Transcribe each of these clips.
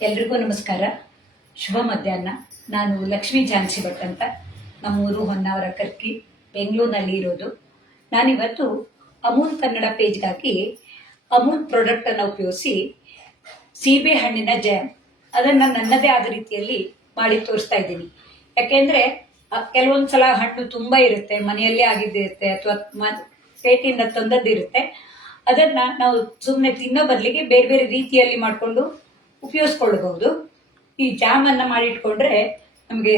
ಎಲ್ರಿಗೂ ನಮಸ್ಕಾರ. ಶುಭ ಮಧ್ಯಾಹ್ನ. ನಾನು ಲಕ್ಷ್ಮೀ ಝಾನ್ಸಿ ಭಟ್ ಅಂತ. ನಮ್ಮೂರು ಹೊನ್ನಾವರ ಕರ್ಕಿ, ಬೆಂಗಳೂರಿನಲ್ಲಿ ಇರೋದು. ನಾನಿವತ್ತು ಅಮೂಲ್ ಕನ್ನಡ ಪೇಜ್ಗಾಗಿ ಅಮೂಲ್ ಪ್ರಾಡಕ್ಟ್ ಅನ್ನು ಉಪಯೋಗಿಸಿ ಸೀಬೆ ಹಣ್ಣಿನ ಜಾಮ್ ಅದನ್ನು ನನ್ನದೇ ಆದ ರೀತಿಯಲ್ಲಿ ಮಾಡಿ ತೋರಿಸ್ತಾ ಇದ್ದೀನಿ. ಯಾಕೆಂದ್ರೆ ಕೆಲವೊಂದ್ಸಲ ಹಣ್ಣು ತುಂಬಾ ಇರುತ್ತೆ, ಮನೆಯಲ್ಲೇ ಆಗಿದ್ದಿರುತ್ತೆ ಅಥವಾ ಪೇಟೆಯಿಂದ ತಂದದ್ದಿರುತ್ತೆ. ಅದನ್ನ ನಾವು ಸುಮ್ಮನೆ ತಿನ್ನೋ ಬದಲಿಗೆ ಬೇರೆ ಬೇರೆ ರೀತಿಯಲ್ಲಿ ಮಾಡಿಕೊಂಡು ಉಪಯೋಗಿಸ್ಕೊಳ್ಬಹುದು. ಈ ಜಾಮ್ ಅನ್ನ ಮಾಡಿಟ್ಕೊಂಡ್ರೆ ನಮಗೆ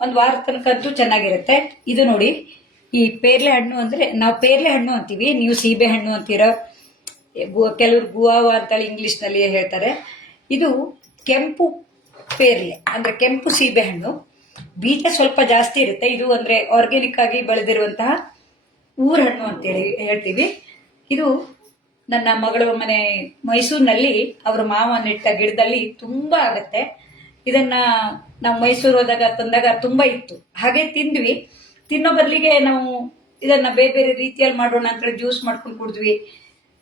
ಒಂದು ವಾರ ತನಕಂತೂ ಚೆನ್ನಾಗಿರುತ್ತೆ. ಇದು ನೋಡಿ, ಈ ಪೇರ್ಲೆ ಹಣ್ಣು ಅಂದ್ರೆ ನಾವು ಪೇರ್ಲೆ ಹಣ್ಣು ಅಂತೀವಿ, ನೀವು ಸೀಬೆ ಹಣ್ಣು ಅಂತೀರ, ಕೆಲವರು ಗುವಾವ ಅಂತೇಳಿ ಇಂಗ್ಲಿಷ್ ನಲ್ಲಿ ಹೇಳ್ತಾರೆ. ಇದು ಕೆಂಪು ಪೇರ್ಲೆ ಅಂದ್ರೆ ಕೆಂಪು ಸೀಬೆ ಹಣ್ಣು. ಬೀಜ ಸ್ವಲ್ಪ ಜಾಸ್ತಿ ಇರುತ್ತೆ. ಇದು ಅಂದ್ರೆ ಆರ್ಗ್ಯಾನಿಕ್ ಆಗಿ ಬೆಳೆದಿರುವಂತಹ ಊರ್ ಹಣ್ಣು ಅಂತೇಳಿ ಹೇಳ್ತೀವಿ. ಇದು ನನ್ನ ಮಗಳ ಮನೆ ಮೈಸೂರಿನಲ್ಲಿ ಅವರ ಮಾವ ನೆಟ್ಟ ಗಿಡದಲ್ಲಿ ತುಂಬಾ ಆಗತ್ತೆ. ಇದನ್ನ ನಾವು ಮೈಸೂರು ಹೋದಾಗ ತಂದಾಗ ತುಂಬಾ ಇತ್ತು, ಹಾಗೆ ತಿಂದ್ವಿ. ತಿನ್ನೋ ಬದಲಿಗೆ ನಾವು ಇದನ್ನ ಬೇರೆ ಬೇರೆ ರೀತಿಯಲ್ಲಿ ಮಾಡೋಣ ಅಂತ ಜ್ಯೂಸ್ ಮಾಡ್ಕೊಂಡು ಕುಡಿದ್ವಿ.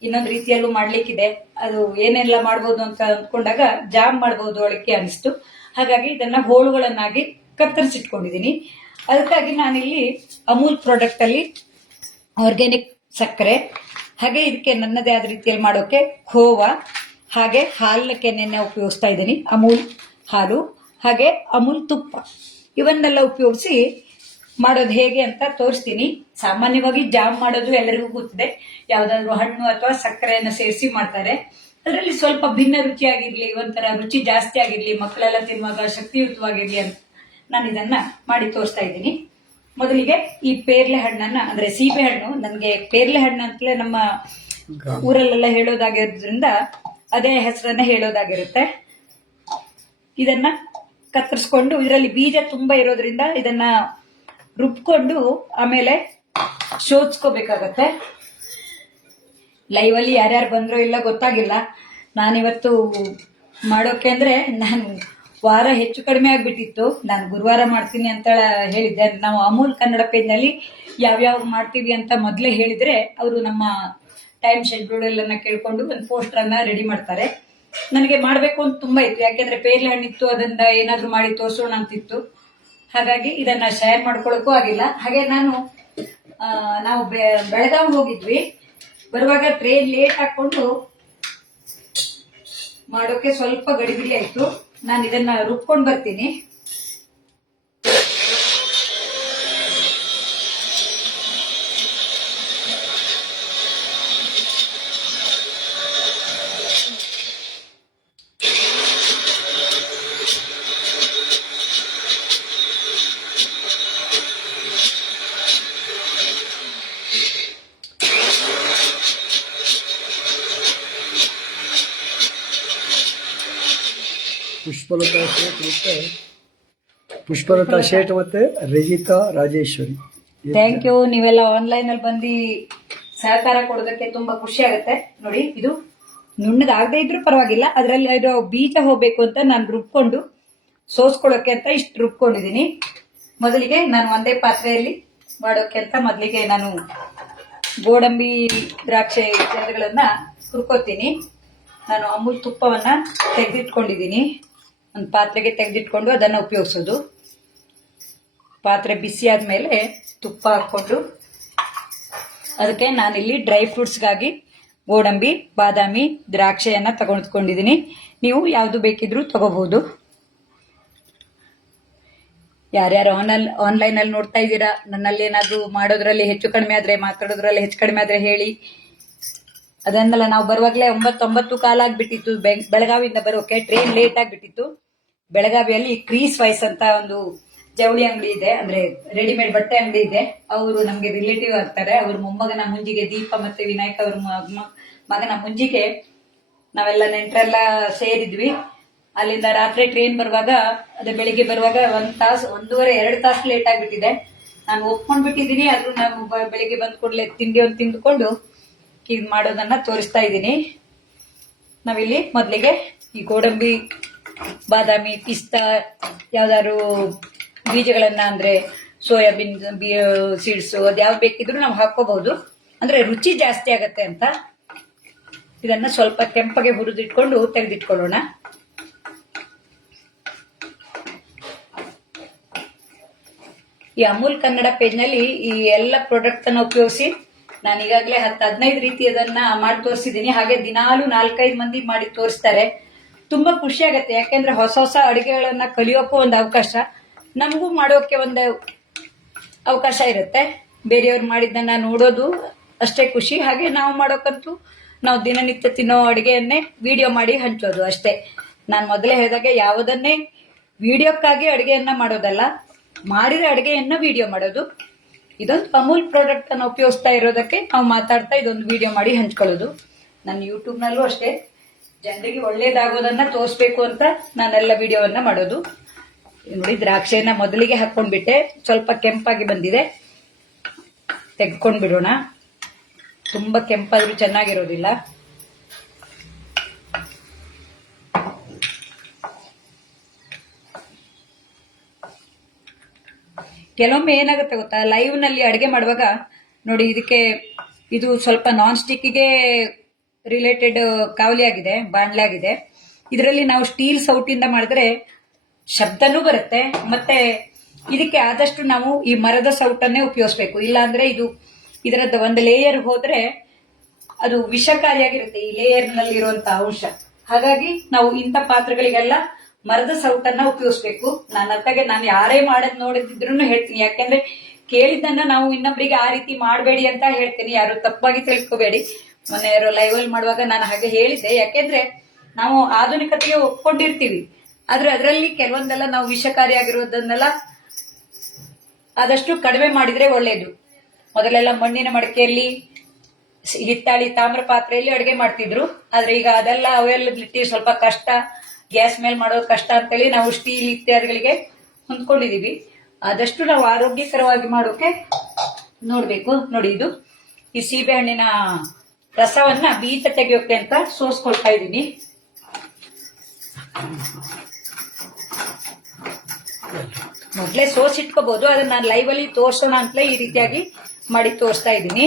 ಇನ್ನೊಂದು ರೀತಿಯಲ್ಲೂ ಮಾಡ್ಲಿಕ್ಕಿದೆ, ಅದು ಏನೆಲ್ಲ ಮಾಡ್ಬೋದು ಅಂತ ಅಂದ್ಕೊಂಡಾಗ ಜಾಮ್ ಮಾಡ್ಬೋದು ಒಳಕ್ಕೆ ಅನಿಸ್ತು. ಹಾಗಾಗಿ ಇದನ್ನ ಹೋಳುಗಳನ್ನಾಗಿ ಕತ್ತರಿಸಿಟ್ಕೊಂಡಿದ್ದೀನಿ. ಅದಕ್ಕಾಗಿ ನಾನಿಲ್ಲಿ ಅಮೂಲ್ ಪ್ರಾಡಕ್ಟ್ ಅಲ್ಲಿ ಆರ್ಗ್ಯಾನಿಕ್ ಸಕ್ಕರೆ, ಹಾಗೆ ಇದಕ್ಕೆ ನನ್ನದೇ ಆದ ರೀತಿಯಲ್ಲಿ ಮಾಡೋಕೆ ಖೋವಾ, ಹಾಗೆ ಹಾಲಿನ ಕೆನೆಯನ್ನ ಉಪಯೋಗಿಸ್ತಾ ಇದ್ದೀನಿ, ಅಮೂಲ್ ಹಾಲು, ಹಾಗೆ ಅಮೂಲ್ ತುಪ್ಪ, ಇವನ್ನೆಲ್ಲ ಉಪಯೋಗಿಸಿ ಮಾಡೋದು ಹೇಗೆ ಅಂತ ತೋರಿಸ್ತೀನಿ. ಸಾಮಾನ್ಯವಾಗಿ ಜಾಮ್ ಮಾಡೋದು ಎಲ್ಲರಿಗೂ ಗೊತ್ತಿದೆ. ಯಾವ್ದಾದ್ರು ಹಣ್ಣು ಅಥವಾ ಸಕ್ಕರೆಯನ್ನು ಸೇರಿಸಿ ಮಾಡ್ತಾರೆ. ಅದರಲ್ಲಿ ಸ್ವಲ್ಪ ಭಿನ್ನ ರುಚಿಯಾಗಿರ್ಲಿ, ಒಂಥರ ರುಚಿ ಜಾಸ್ತಿ ಆಗಿರ್ಲಿ, ಮಕ್ಕಳೆಲ್ಲ ತಿನ್ನುವಾಗ ಶಕ್ತಿಯುತವಾಗಿರ್ಲಿ ಅಂತ ನಾನು ಇದನ್ನ ಮಾಡಿ ತೋರಿಸ್ತಾ ಇದ್ದೀನಿ. ಮೊದಲಿಗೆ ಈ ಪೇರ್ಲೆ ಹಣ್ಣನ್ನ ಅಂದ್ರೆ ಸೀಬೆ ಹಣ್ಣು, ನನಗೆ ಪೇರ್ಲೆ ಹಣ್ಣು ಅಂತಲೇ ನಮ್ಮ ಊರಲ್ಲೆಲ್ಲ ಹೇಳೋದಾಗಿರೋದ್ರಿಂದ ಅದೇ ಹೆಸರನ್ನ ಹೇಳೋದಾಗಿರುತ್ತೆ. ಇದನ್ನ ಕತ್ತರಿಸ್ಕೊಂಡು, ಇದರಲ್ಲಿ ಬೀಜ ತುಂಬಾ ಇರೋದ್ರಿಂದ ಇದನ್ನ ರುಬ್ಕೊಂಡು ಆಮೇಲೆ ಶೋಧಿಸ್ಕೋಬೇಕಾಗತ್ತೆ. ಲೈವ್ ಅಲ್ಲಿ ಯಾರ್ಯಾರು ಬಂದ್ರೋ ಇಲ್ಲ ಗೊತ್ತಾಗಿಲ್ಲ. ನಾನಿವತ್ತು ಮಾಡೋಕೆ ಅಂದ್ರೆ ನಾನು ವಾರ ಹೆಚ್ಚು ಕಡಿಮೆ ಆಗ್ಬಿಟ್ಟಿತ್ತು. ನಾನು ಗುರುವಾರ ಮಾಡ್ತೀನಿ ಅಂತ ಹೇಳಿದ್ದೆ. ನಾವು ಅಮೂಲ್ ಕನ್ನಡ ಪೇಜ್ನಲ್ಲಿ ಯಾವ್ಯಾವ ಮಾಡ್ತೀವಿ ಅಂತ ಮೊದಲೇ ಹೇಳಿದ್ರೆ ಅವರು ನಮ್ಮ ಟೈಮ್ ಶೆಡ್ಯೂಲ್ ಎಲ್ಲ ಕೇಳ್ಕೊಂಡು ಒಂದು ಪೋಸ್ಟರ್ ಅನ್ನ ರೆಡಿ ಮಾಡ್ತಾರೆ. ನನಗೆ ಮಾಡಬೇಕು ಅಂತ ತುಂಬಾ ಇತ್ತು, ಯಾಕೆಂದ್ರೆ ಪೇರ್ಲೆ ಹಣ್ಣಿತ್ತು, ಅದನ್ನ ಏನಾದ್ರು ಮಾಡಿ ತೋರಿಸೋಣ ಅಂತಿತ್ತು. ಹಾಗಾಗಿ ಇದನ್ನ ಶೇರ್ ಮಾಡ್ಕೊಳಕ್ಕೂ ಆಗಿಲ್ಲ. ಹಾಗೆ ನಾವು ಬೆಳಗಾವಿ ಹೋಗಿದ್ವಿ. ಬರುವಾಗ ಟ್ರೈನ್ ಲೇಟ್ ಹಾಕೊಂಡು ಮಾಡೋಕೆ ಸ್ವಲ್ಪ ಗಡಿಬಿಡಿ ಆಯ್ತು. ನಾನು ಇದನ್ನ ರುಬ್ಕೊಂಡು ಬರ್ತೀನಿ. ಪುಷ್ಪಲತಾ ಶೇಟ್ ಮತ್ತೆ ರಜಿತಾ ರಾಜೇಶ್ವರಿ, ಥ್ಯಾಂಕ್ ಯು. ನೀವೆಲ್ಲ ಆನ್ಲೈನ್ ಅಲ್ಲಿ ಬಂದು ಸಹಕಾರ ಕೊಡೋದಕ್ಕೆ ತುಂಬಾ ಖುಷಿ ಆಗುತ್ತೆ. ನೋಡಿ, ಇದು ನುಣ್ಣಗಾಗದೇ ಇದ್ರೂ ಪರವಾಗಿಲ್ಲ, ಅದರಲ್ಲಿ ಇರೋ ಬೀಜ ಹೋಗ್ಬೇಕು ಅಂತ ನಾನು ರುಬ್ಕೊಂಡು ಸೋಸ್ಕೊಳ್ಳೋಕೆ ಅಂತ ಇಷ್ಟು ರುಬ್ಕೊಂಡಿದ್ದೀನಿ. ಮೊದಲಿಗೆ ನಾನು ಒಂದೇ ಪಾತ್ರೆಯಲ್ಲಿ ಮಾಡೋಕೆ ಅಂತ ಮೊದಲಿಗೆ ನಾನು ಗೋಡಂಬಿ, ದ್ರಾಕ್ಷಿ ಇತ್ಯಾದಿಗಳನ್ನ ಹುರ್ಕೋತೀನಿ. ನಾನು ಅಮೂಲ್ ತುಪ್ಪವನ್ನ ತೆಗೆದಿಟ್ಕೊಂಡಿದ್ದೀನಿ. ಒಂದು ಪಾತ್ರೆಗೆ ತೆಗೆದಿಟ್ಕೊಂಡು ಅದನ್ನು ಉಪಯೋಗಿಸೋದು. ಪಾತ್ರೆ ಬಿಸಿ ಆದ್ಮೇಲೆ ತುಪ್ಪ ಹಾಕೊಂಡು ಅದಕ್ಕೆ ನಾನಿಲ್ಲಿ ಡ್ರೈ ಫ್ರೂಟ್ಸ್ಗಾಗಿ ಗೋಡಂಬಿ, ಬಾದಾಮಿ, ದ್ರಾಕ್ಷಿಯನ್ನ ತಗೊಂಡ್ಕೊಂಡಿದ್ದೀನಿ. ನೀವು ಯಾವುದು ಬೇಕಿದ್ರೂ ತಗೋಬಹುದು. ಯಾರ್ಯಾರು ಆನ್ಲೈನ್ ಅಲ್ಲಿ ನೋಡ್ತಾ ಇದ್ದೀರಾ, ನನ್ನಲ್ಲಿ ಏನಾದ್ರು ಮಾಡೋದ್ರಲ್ಲಿ ಹೆಚ್ಚು ಕಡಿಮೆ ಆದ್ರೆ, ಮಾತಾಡೋದ್ರಲ್ಲಿ ಹೆಚ್ಚು ಕಡಿಮೆ ಆದ್ರೆ ಹೇಳಿ. ಅದನ್ನೆಲ್ಲ ನಾವು ಬರುವಾಗಲೇ 9 ಕಾಲ ಆಗ್ಬಿಟ್ಟಿತ್ತು. ಬೆಳಗಾವಿಯಿಂದ ಬರೋಕೆ ಟ್ರೈನ್ ಲೇಟ್ ಆಗ್ಬಿಟ್ಟಿತ್ತು. ಬೆಳಗಾವಿಯಲ್ಲಿ ಕ್ರೀಸ್ ವಾಯ್ಸ್ ಅಂತ ಒಂದು ಜವಳಿ ಅಂಗಡಿ ಇದೆ, ಅಂದ್ರೆ ರೆಡಿಮೇಡ್ ಬಟ್ಟೆ ಅಂಗಡಿ ಇದೆ. ಅವರು ನಮ್ಗೆ ರಿಲೇಟಿವ್ ಆಗ್ತಾರೆ. ಅವ್ರ ಮೊಮ್ಮಗನ ಮುಂಜಿಗೆ, ದೀಪ ಮತ್ತೆ ವಿನಾಯಕ್ ಅವ್ರ ಮಗನ ಮುಂಜಿಗೆ ನಾವೆಲ್ಲ ನೆಂಟರೆಲ್ಲ ಸೇರಿದ್ವಿ. ಅಲ್ಲಿಂದ ರಾತ್ರಿ ಟ್ರೈನ್ ಬರುವಾಗ, ಅದೇ ಬೆಳಿಗ್ಗೆ ಬರುವಾಗ 1 ತಾಸು, 1.5-2 ತಾಸು ಲೇಟ್ ಆಗ್ಬಿಟ್ಟಿದೆ. ನಾನು ಒಪ್ಕೊಂಡ್ಬಿಟ್ಟಿದ್ದೀನಿ. ಆದ್ರೂ ನಾನು ಬೆಳಿಗ್ಗೆ ಬಂದ್ ಕೂಡಲೇ ತಿಂಡಿ ಒಂದು ತಿಂದುಕೊಂಡು ಇದು ಮಾಡೋದನ್ನ ತೋರಿಸ್ತಾ ಇದ್ದೀನಿ. ನಾವಿಲ್ಲಿ ಮೊದಲಿಗೆ ಈ ಗೋಡಂಬಿ, ಬಾದಾಮಿ, ಪಿಸ್ತಾ, ಯಾವ್ದಾದ್ರು ಬೀಜಗಳನ್ನ ಅಂದ್ರೆ ಸೋಯಾಬೀನ್ ಸೀಡ್ಸ್, ಅದ್ಯಾವ್ ಬೇಕಿದ್ರು ನಾವು ಹಾಕೋಬಹುದು. ಅಂದ್ರೆ ರುಚಿ ಜಾಸ್ತಿ ಆಗತ್ತೆ ಅಂತ ಇದನ್ನ ಸ್ವಲ್ಪ ಕೆಂಪಗೆ ಹುರಿದಿಟ್ಕೊಂಡು ತೆಗೆದಿಟ್ಕೊಳ್ಳೋಣ. ಈ ಅಮೂಲ್ ಕನ್ನಡ ಪೇಜ್ನಲ್ಲಿ ಈ ಎಲ್ಲ ಪ್ರಾಡಕ್ಟ್ ಅನ್ನು ಉಪಯೋಗಿಸಿ ನಾನು ಈಗಾಗಲೇ 10-15 ರೀತಿ ಅದನ್ನ ಮಾಡಿ ತೋರಿಸಿದ್ದೀನಿ. ಹಾಗೆ ದಿನಾಲು 4-5 ಮಂದಿ ಮಾಡಿ ತೋರಿಸ್ತಾರೆ. ತುಂಬಾ ಖುಷಿ ಆಗತ್ತೆ, ಯಾಕೆಂದ್ರೆ ಹೊಸ ಹೊಸ ಅಡಿಗೆಗಳನ್ನ ಕಲಿಯೋಕ್ಕೂ ಒಂದು ಅವಕಾಶ, ನಮಗೂ ಮಾಡೋಕೆ ಒಂದು ಅವಕಾಶ ಇರುತ್ತೆ. ಬೇರೆಯವ್ರು ಮಾಡಿದ್ದನ್ನ ನೋಡೋದು ಅಷ್ಟೇ ಖುಷಿ. ಹಾಗೆ ನಾವು ಮಾಡೋಕ್ಕಂತೂ ನಾವು ದಿನನಿತ್ಯ ತಿನ್ನೋ ಅಡಿಗೆಯನ್ನೇ ವಿಡಿಯೋ ಮಾಡಿ ಹಂಚೋದು ಅಷ್ಟೇ. ನಾನು ಮೊದಲೇ ಹೇಳಿದಾಗೆ ಯಾವುದನ್ನೇ ವಿಡಿಯೋಕ್ಕಾಗಿ ಅಡಿಗೆಯನ್ನ ಮಾಡೋದಲ್ಲ, ಮಾಡಿದ ಅಡಿಗೆಯನ್ನ ವಿಡಿಯೋ ಮಾಡೋದು. ಇದೊಂದು ಅಮೂಲ್ ಪ್ರಾಡಕ್ಟ್ ಅನ್ನು ಉಪಯೋಗಿಸ್ತಾ ಇರೋದಕ್ಕೆ ನಾವು ಮಾತಾಡ್ತಾ ಇದೊಂದು ವಿಡಿಯೋ ಮಾಡಿ ಹಂಚ್ಕೊಳ್ಳೋದು. ನನ್ನ ಯೂಟ್ಯೂಬ್ನಲ್ಲೂ ಅಷ್ಟೇ ಜನರಿಗೆ ಒಳ್ಳೇದಾಗೋದನ್ನ ತೋರಿಸ್ಬೇಕು ಅಂತ ನಾನೆಲ್ಲ ವಿಡಿಯೋವನ್ನ ಮಾಡೋದು. ನೋಡಿ, ದ್ರಾಕ್ಷಿಯನ್ನ ಮೊದಲಿಗೆ ಹಾಕೊಂಡ್ಬಿಟ್ಟೆ, ಸ್ವಲ್ಪ ಕೆಂಪಾಗಿ ಬಂದಿದೆ, ತೆಗೆದ್ಕೊಂಡ್ ಬಿಡೋಣ. ತುಂಬಾ ಕೆಂಪಾದ್ರೂ ಚೆನ್ನಾಗಿರೋದಿಲ್ಲ. ಕೆಲವೊಮ್ಮೆ ಏನಾಗುತ್ತೆ ಗೊತ್ತಾ, ಲೈವ್ ನಲ್ಲಿ ಅಡಿಗೆ ಮಾಡುವಾಗ ನೋಡಿ, ಇದು ಸ್ವಲ್ಪ ನಾನ್ ಸ್ಟಿಕ್ಗೆ ರಿಲೇಟೆಡ್ ಕಾವಲಿ ಆಗಿದೆ, ಬಾಣ್ಲೆ ಆಗಿದೆ. ಇದರಲ್ಲಿ ನಾವು ಸ್ಟೀಲ್ ಸೌಟಿಂದ ಮಾಡಿದ್ರೆ ಶಬ್ದನೂ ಬರುತ್ತೆ. ಮತ್ತೆ ಇದಕ್ಕೆ ಆದಷ್ಟು ನಾವು ಈ ಮರದ ಸೌಟನ್ನೇ ಉಪಯೋಗಿಸ್ಬೇಕು. ಇಲ್ಲಾಂದ್ರೆ ಇದರದ್ದು ಒಂದು ಲೇಯರ್ ಹೋದ್ರೆ ಅದು ವಿಷಕಾರಿಯಾಗಿರುತ್ತೆ, ಈ ಲೇಯರ್ ನಲ್ಲಿ ಇರುವಂತಹ ಅಂಶ. ಹಾಗಾಗಿ ನಾವು ಇಂಥ ಪಾತ್ರೆಗಳಿಗೆಲ್ಲ ಮರದ ಸೌಟನ್ನ ಉಪಯೋಗಿಸ್ಬೇಕು. ನಾನು ಯಾರೇ ಮಾಡೋದ್ ನೋಡಿದ್ರು ಹೇಳ್ತೀನಿ, ಯಾಕೆಂದ್ರೆ ಕೇಳಿದ್ದನ್ನ ನಾವು ಇನ್ನೊಬ್ರಿಗೆ ಆ ರೀತಿ ಮಾಡಬೇಡಿ ಅಂತ ಹೇಳ್ತೀನಿ. ಯಾರು ತಪ್ಪಾಗಿ ತಿಳ್ಕೊಬೇಡಿ. ಮೊನ್ನೆ ಯಾರು ಲೈವ್ ಅಲ್ಲಿ ಮಾಡುವಾಗ ನಾನು ಹಾಗೆ ಹೇಳಿದ್ದೆ, ಯಾಕೆಂದ್ರೆ ನಾವು ಆಧುನಿಕತೆಗೆ ಒಪ್ಕೊಂಡಿರ್ತೀವಿ, ಆದ್ರೆ ಅದರಲ್ಲಿ ಕೆಲವೊಂದೆಲ್ಲ ನಾವು ವಿಷಕಾರಿಯಾಗಿರೋದನ್ನೆಲ್ಲ ಆದಷ್ಟು ಕಡಿಮೆ ಮಾಡಿದ್ರೆ ಒಳ್ಳೇದು. ಮೊದಲೆಲ್ಲ ಮಣ್ಣಿನ ಮಡಿಕೆಯಲ್ಲಿ, ಹಿತ್ತಾಳಿ ತಾಮ್ರ ಪಾತ್ರೆಯಲ್ಲಿ ಅಡಿಗೆ ಮಾಡ್ತಿದ್ರು. ಆದ್ರೆ ಈಗ ಅದೆಲ್ಲ ಅವೈಲಬಿಲಿಟಿ ಸ್ವಲ್ಪ ಕಷ್ಟ, ಗ್ಯಾಸ್ ಮೇಲೆ ಮಾಡೋದು ಕಷ್ಟ ಅಂತೇಳಿ ನಾವು ಸ್ಟೀಲ್ ಇತ್ಯಾದಿಗಳಿಗೆ ಹೊಂದ್ಕೊಂಡಿದೀವಿ. ಆದಷ್ಟು ನಾವು ಆರೋಗ್ಯಕರವಾಗಿ ಮಾಡೋಕೆ ನೋಡ್ಬೇಕು. ನೋಡಿ, ಇದು ಈ ಸೀಬೆ ಹಣ್ಣಿನ ರಸವನ್ನ ಬೀಜ ತೆಗೆಯೋಕೆ ಅಂತ ಸೋಸ್ಕೊಳ್ತಾ ಇದ್ದೀನಿ. ಮೊದ್ಲೇ ಸೋಸಿಟ್ಕೋಬಹುದು, ಅದನ್ನ ನಾನು ಲೈವ್ ಅಲ್ಲಿ ತೋರ್ಸೋಣ ಅಂತಲೇ ಈ ರೀತಿಯಾಗಿ ಮಾಡಿ ತೋರಿಸ್ತಾ ಇದ್ದೀನಿ.